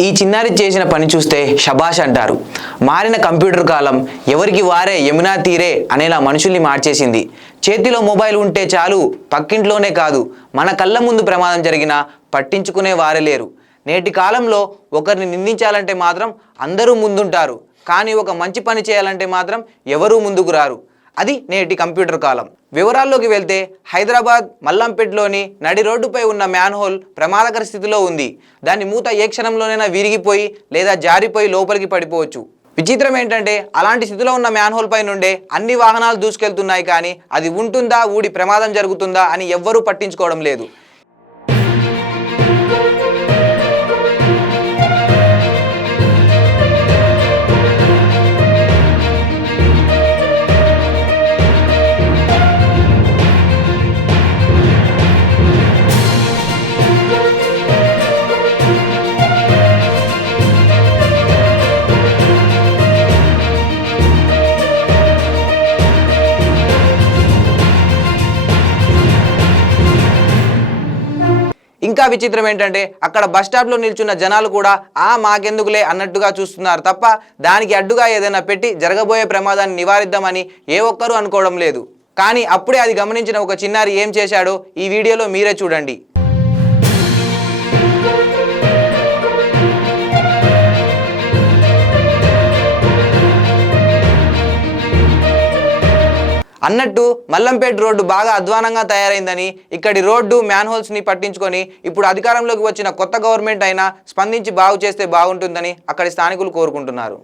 ఈ చిన్నారి చేసిన పని చూస్తే షబాష్ అంటారు. మారిన కంప్యూటర్ కాలం ఎవరికి వారే యమునా తీరే అనేలా మనుషుల్ని మార్చేసింది. చేతిలో మొబైల్ ఉంటే చాలు పక్కింట్లోనే కాదు మన కళ్ళ ముందు ప్రమాదం జరిగినా పట్టించుకునే వారే లేరు. నేటి కాలంలో ఒకరిని నిందించాలంటే మాత్రం అందరూ ముందుంటారు. కానీ ఒక మంచి పని చేయాలంటే మాత్రం ఎవరూ ముందుకు రారు. అది నేటి కంప్యూటర్ కాలం. వివరాల్లోకి వెళ్తే హైదరాబాద్ మల్లంపేట్లోని నడి రోడ్డుపై ఉన్న మ్యాన్హోల్ ప్రమాదకర స్థితిలో ఉంది. దాని మూత ఏ క్షణంలోనైనా విరిగిపోయి లేదా జారిపోయి లోపలికి పడిపోవచ్చు. విచిత్రం ఏంటంటే అలాంటి స్థితిలో ఉన్న మ్యాన్హోల్ పై నుండే అన్ని వాహనాలు దూసుకెళ్తున్నాయి కానీ అది ఉంటుందా ఊడి ప్రమాదం జరుగుతుందా అని ఎవ్వరూ పట్టించుకోవడం లేదు. ఇంకా విచిత్రం ఏంటంటే అక్కడ బస్ స్టాప్లో నిల్చున్న జనాలు కూడా ఆ మాకెందుకులే అన్నట్టుగా చూస్తున్నారు. తప్ప దానికి అడ్డుగా ఏదైనా పెట్టి జరగబోయే ప్రమాదాన్ని నివారిద్దామని ఏ ఒక్కరూ అనుకోవడం లేదు. కానీ అప్పుడే అది గమనించిన ఒక చిన్నారి ఏం చేశాడో? ఈ వీడియోలో మీరే చూడండి. అన్నట్టు మల్లంపేట రోడ్డు బాగా అధ్వానంగా తయారైందని ఇక్కడి రోడ్డు మ్యాన్హోల్స్ని పట్టించుకొని ఇప్పుడు అధికారంలోకి వచ్చిన కొత్త గవర్నమెంట్ అయినా స్పందించి బాగు చేస్తే బాగుంటుందని అక్కడి స్థానికులు కోరుకుంటున్నారు.